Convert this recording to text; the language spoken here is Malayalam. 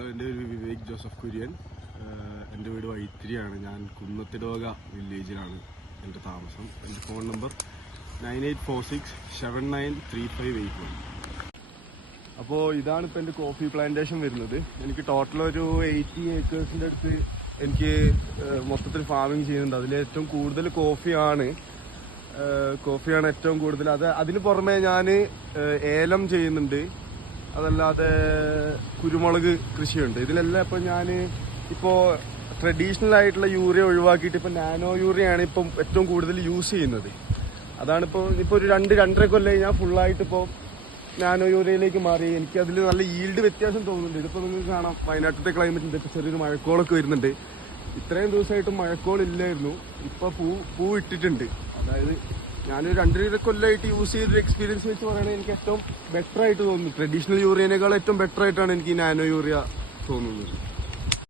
ഹലോ, എൻ്റെ പേര് വിവേക് ജോസഫ് കുര്യൻ. എൻ്റെ വീട് വൈത്തിരിയാണ്. ഞാൻ കുന്നത്തിടവക വില്ലേജിലാണ് എൻ്റെ താമസം. എൻ്റെ ഫോൺ നമ്പർ 9846793581. അപ്പോൾ ഇതാണ് ഇപ്പോൾ എൻ്റെ കോഫി പ്ലാന്റേഷൻ വരുന്നത്. എനിക്ക് ടോട്ടൽ ഒരു 80 ഏക്കേഴ്സിൻ്റെ അടുത്ത് എനിക്ക് മൊത്തത്തിൽ ഫാമിങ് ചെയ്യുന്നുണ്ട്. അതിലേറ്റവും കൂടുതൽ കോഫിയാണ് ഏറ്റവും കൂടുതൽ. അതിന് പുറമെ ഞാൻ ഏലം ചെയ്യുന്നുണ്ട്. അതല്ലാതെ കുരുമുളക് കൃഷിയുണ്ട്. ഇതിലെല്ലാം ഇപ്പോൾ ഞാൻ ട്രഡീഷണൽ ആയിട്ടുള്ള യൂറിയ ഒഴിവാക്കിയിട്ട് ഇപ്പോൾ നാനോ യൂറിയയാണ് ഇപ്പം ഏറ്റവും കൂടുതൽ യൂസ് ചെയ്യുന്നത്. അതാണിപ്പോൾ ഒരു 2-2.5 കൊല്ലം ഞാൻ ഫുള്ളായിട്ട് ഇപ്പോൾ നാനോ യൂറിയയിലേക്ക് മാറി. എനിക്ക് അതിൽ നല്ല ഈൽഡ് വ്യത്യാസം തോന്നുന്നുണ്ട്. ഇതിപ്പോൾ നിങ്ങൾക്ക് കാണാം, വയനാട്ടിലത്തെ ക്ലൈമറ്റിൻ്റെ ഇപ്പോൾ ചെറിയൊരു മഴക്കോളൊക്കെ വരുന്നുണ്ട്. ഇത്രയും ദിവസമായിട്ട് മഴക്കോളില്ലായിരുന്നു. ഇപ്പോൾ പൂ ഇട്ടിട്ടുണ്ട്. അതായത് ഞാനൊരു 2-2 കൊല്ലമായിട്ട് യൂസ് ചെയ്തൊരു എക്സ്പീരിയൻസ് വെച്ച് പറയുകയാണെങ്കിൽ എനിക്ക് ഏറ്റവും ബെറ്റർ ആയിട്ട് തോന്നുന്നു. ട്രഡീഷണൽ യൂറിയനേക്കാൾ ഏറ്റവും ബെറ്റർ ആയിട്ടാണ് എനിക്ക് ഈ നാനോ യൂറിയ തോന്നുന്നത്.